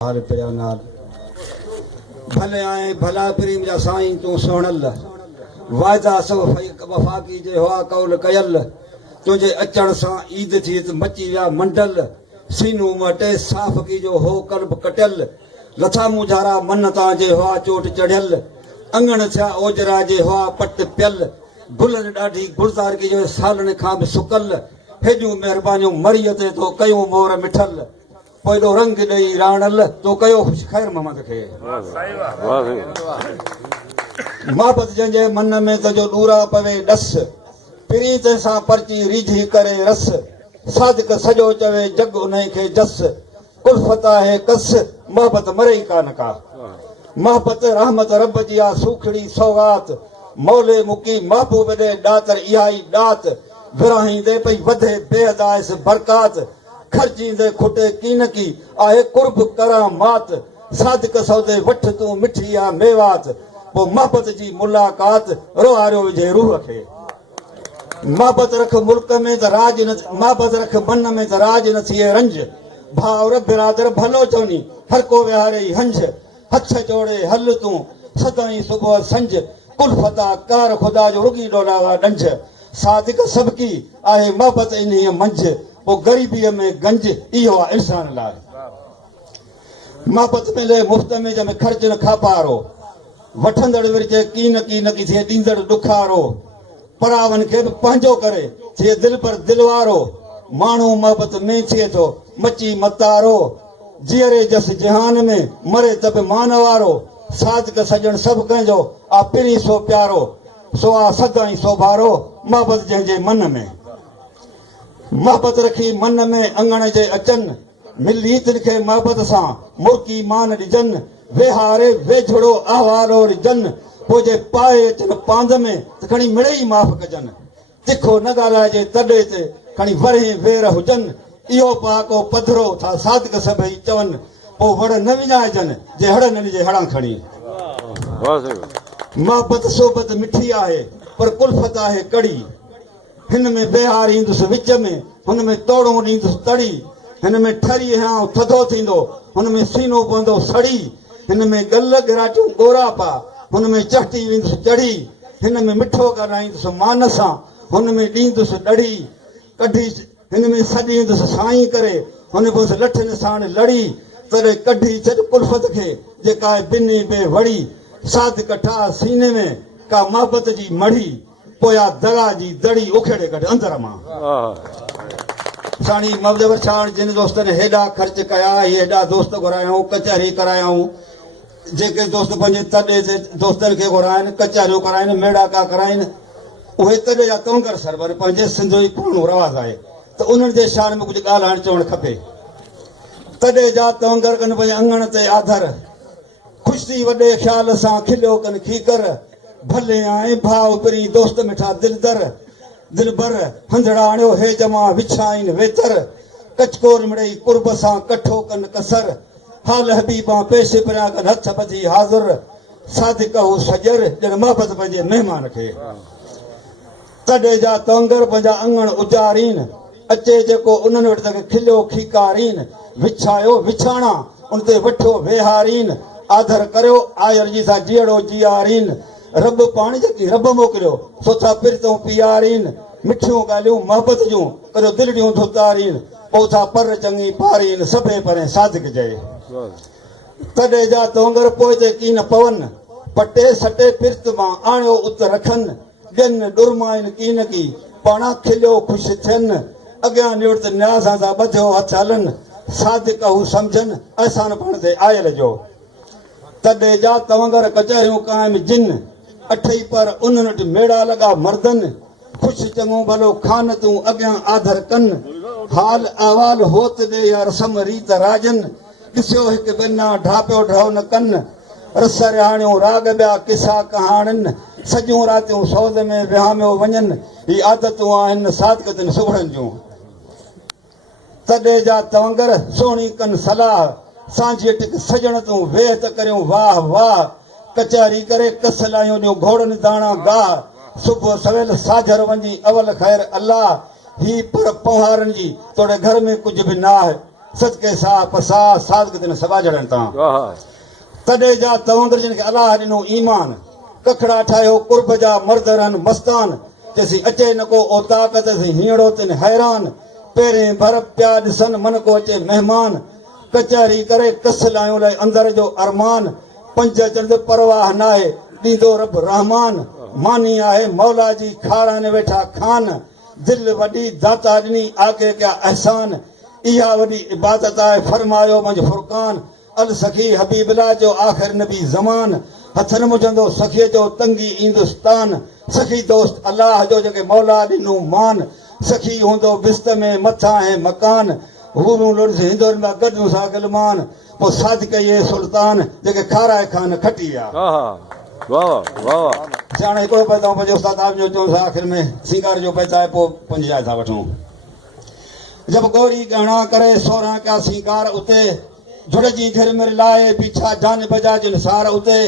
हाल प्रियानाल भले आए भला प्रेम जा साईं तू सोहणल वायदा सो वफा की जे हुआ कौल कयल तुझे अचण सां ईद थी मची विया मंडल सीनू मटे साफ़ की जो हो कल्ब कटियल लथा मुझारा मन तां जे हुआ चोट चढ़ियल अंगण थिया ओजरा जे हुआ पट पियल गुलन ॾाढी गुलज़ार की जो सालनि खां बि सुकल हेॾियूं महिरबानियूं मरीअ ते तो कयूं मोर मिठल पोइडो रंग ॾेई राणल तो कयो ख़ुशि ख़ैर मोहम्मद खे मोहब्बत जंहिंजे मन में तजो ॾूरा पवे ॾस प्रीत सां परची रिझी करे रस सादिक सॼो चवे जग उन खे जस कुल्फत आहे कस मोहब्बत मरे ई कान का मोहब्बत रहमत रब जी आ सूखड़ी सौगात मौले मुकी महबूब ॾे ॾातर इहा ई ॾात विरहाईंदे पई वधे बेहदाइस बरकात खर्जींदे खुटे कीन की आहे कुर्ब करामात सादिक सौदे वठ तूं मिठी आ मेवात पो मोहब्बत जी मुलाकात रोहारियो विझे रूह खे मोहब्बत रख मुल्क में त राज न मोहब्बत रख मन में त राज न थिए रंज भाउर बिरादर भलो चवनी हर को विहारे हंज हथ जोड़े हल तूं सदाई सुबुह संझ कुल्फता कार खुदा जो रुगी डोलावा डंझ सादिक सबकी आहे मोहब्बत इन मंझ वो गरीबीअ में गंज इहो आहे इंसान लाइ मोहब्बत मिले मुफ़्त में जंहिंमें ख़र्च न खापारो वठंदड़ विरिचे कीन कीन की थिए ॾींदड़ ॾुखारो परावनि खे बि पंहिंजो करे थिए दिलि पर दिलवारो माण्हू मोहब्बत में थिए थो मची मतारो जीअरे जस जहान में मरे त बि मान वारो सादिक सजण सभु कंहिंजो आ पिरी सो प्यारो सो आ सदाई सोभारो मोहब्बत जंहिंजे मन में मोहब्बत रखी मन में अंगण जे अचनि मिली तिनखे मोहब्बत सां मुर्की मान ॾिजनि वेहारे वेझड़ो अहवालो ॾिजनि पोइ जे पाए अचनि पांध में त खणी मिड़े ई माफ़ कजनि तिखो न ॻाल्हाइजे तॾे ते खणी वरे वेर हुजनि इहो पाको पधरो था सादिक सभई चवनि पोइ वड़ न विञाइजनि जे हड़ न ॾिजे हड़ां खणी मोहब्बत सोबत मिठी आहे पर कुल्फत आहे कड़ी हिन में बेहार ईंदुसि विच में हुन में तोड़ो ॾींदुसि तड़ी हिन में ठरी हयां थधो थींदो हुन में सीनो पवंदो सड़ी हिन में गल गिराटूं गोरा पा हुन में चटी वेंदुसि चढ़ी हिन में मिठो कराईंदुसि मान सां हुन में ॾींदुसि ॾड़ी कढी हिन में सॾींदुसि साईं करे हुन पोइ लठनि साण लड़ी तॾहिं कढी छॾ कुल्फत खे जेका बिनी बे वड़ी सादिक ठाह सीने में का मोहब्बत जी मढ़ी पोया दगा जी दड़ी उखेड़े कढ अंदर मां साणी मवजवर छाण जिन दोस्तनि हेॾा ख़र्च कया हेॾा दोस्त घुरायूं कचहरी करायूं जेके दोस्त पंहिंजे तॾे ते दोस्तनि खे घुराइनि कचहरियूं कराइनि मेड़ाका कराइनि उहे तॾे जा तोंगर सरवर पंहिंजे सिंध जो पुराणो रवाज़ आहे त उन्हनि जे शान में कुझु ॻाल्हाइणु चवणु खपे तॾे जा तोंगर कनि पंहिंजे अंगण ते आधर ख़ुशी वॾे ख़्याल सां खिलियो कनि खीकर भले आए भाव परी दोस्त मिठा दिलबर हंधड़ा आणियो हे जमा विछाइन वेतर कचकोर मिड़ई कुर्ब सां कठो कन कसर हाल हबीबा पेश पिया कन हथ बधी हाज़ुर सादिक हो सजर ॼण मोहब्बत पंहिंजे महिमान खे तॾे जा तोंगर पंहिंजा अंगण उजारीन अचे जेको उन्हनि वटि तक खिलियो खीकारीन विछायो विछाणा उन ते वठो वेहारीन आदर करियो आयर जी सां जीअड़ो जीआरीन रब पाणी जेकी रब मोकिलियो सोथा पिरतूं पियारीन मिठियूं ॻाल्हियूं मोहब्बत जूं करियो दिलड़ियूं धुतारीन पोइ था पर चङी पारीन सभे परे सादिक जय तॾे जा तोंगर पोइ ते कीन पवन पटे सटे पिरत मां आणियो उत रखनि ॾियनि ॾुरमाइन कीन की पाणा खिलियो ख़ुशि थियनि अॻियां निवृत न्यासां सां ॿधियो हथ हलनि सादिक हू सम्झनि अहसान पाण ते आयल जो तॾे जा तवंगर कचहरियूं क़ाइम जिन अठई पर उन्हनि वटि मेड़ा लॻा मर्दनि ख़ुशि चङो भलो खान तूं अॻियां आदर कनि हाल अहवाल होत ॾे या रसम रीत राजनि ॾिसियो हिकु ॿिना ढापियो ढव न कनि रस रिहाणियूं राग ॿिया किसा कहाणनि सॼियूं रातियूं सौद में विहामियो वञनि ही आदतूं आहिनि सादिकतनि सुभड़नि जूं तॾे जा तवंगर सोणी कनि सलाह सांझी टिक सजण तूं वेह त करियूं वाह वाह कचहरी करे कस लायूं ॾियूं घोड़नि दाणा गाह सुबुह सवेल साझर वञी अवल ख़ैर अलाह ही पर पौहारनि जी तोड़े घर में कुझु बि न आहे सच के सा पसा साद के दिन सभा जड़न ता तडे जा तवंगर जिन के अल्लाह दिनो ईमान कखड़ा ठायो कुर्ब जा मर्दरन मस्तान जैसी अचे न को ओ ताकत से हीड़ो तिन हैरान पेरे भर प्या दिसन मन को अचे मेहमान कचहरी करे कस लायो ले अंदर जो अरमान पंज चंद परवाह नाहे दीदो रब रहमान मानी आहे मौला जी खाड़ा ने बैठा खान दिल वडी दाता दिनी आके क्या एहसान इहा वडी इबादत आहे फरमायो मंज फुरकान अल सखी हबीबला जो आखिर नबी ज़मान हथन मुझंदो सखी जो तंगी हिंदुस्तान सखी दोस्त अल्लाह जो जके मौला दिनु मान सखी होंदो बिस्त में मथा है मकान हुरू लुर्ज हिंदुर में गडू सा गलमान वो सादिक ये सुल्तान जके खारा खान खटिया वाह वाह जाने को पैदा मुझे उस्ताद आप जो आखिर में सिंगार जो पैसा है वो पंजाय था वठूं जब गोरी गहना करे सोरा क्या सिंगार उते जुड़जी घर में लाए पीछा जान बजा जिन सार उते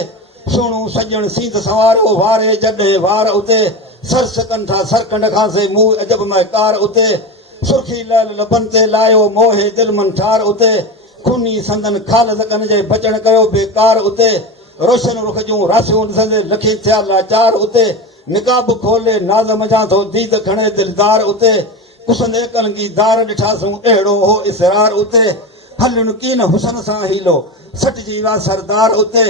सुणू सजन सींध सवारो वारे जडे वार उते सर सकन था सरकंड खां से मुंह अजब महकार उते सुर्खी लाल लबन ते लायो मोहे दिल मन ठार उते खूनी संदन खाल सकन जे बचन कयो बेकार उते रोशन रुख जूं रासियूं ॾिसंदे लखी थिया लाचार उते निकाब खोले नाज़ मजा थो दीद खणे दिलदार उते कुसंदे कलंगी दार ॾिठासूं अहिड़ो हो इसरार उते हलनु कीन हुसन सां हीलो सट जीवा सरदार उते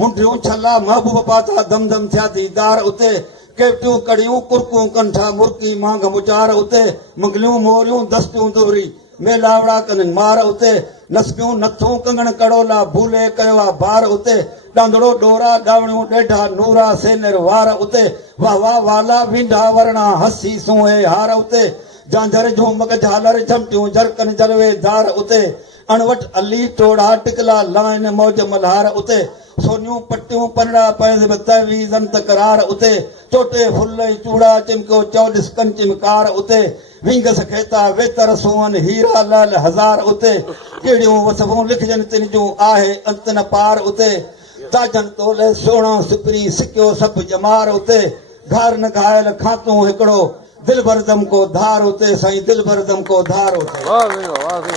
मुंडियूं छला महबूब पाता दम दम थिया दीदार उते केवटियूं कड़ियूं कुरकूं कंठा मुर्की मांग मुचार उते मुगलियूं मोरियूं दस्तियूं दोहरी मेलावड़ा कन मार उते नसबियूं नथूं कंगण कड़ोला भूले कयो बार उते डांदड़ो डोरा डावणियूं ॾेढा नूरा सेनर वार उते वाह वाह वाला विंडा वरणा हसी सुहे हार उते झांझर झूमक झालर झमटियूं जरकन जलवेदार उते अणवट अली टोड़ा टिकला लाइन मौज मल्हार उते सोनियूं पट्टियूं पनड़ा पैज़ तवीज़न तकरार उते चोटे फुल चूड़ा चिमको 24 कन चिमकार उते विंगस खेता वेतर सोन हीरा लाल हजार उते केड़ियूं वसबूं लिखजन तिन जूं आहे अंत न पार उते ताजन तोले सोना सिपरी सिक्यो सब जमार उते घर न घायल खातूं हिकड़ो दिल भर दम को धार उते साईं दिल भर दम को धार उते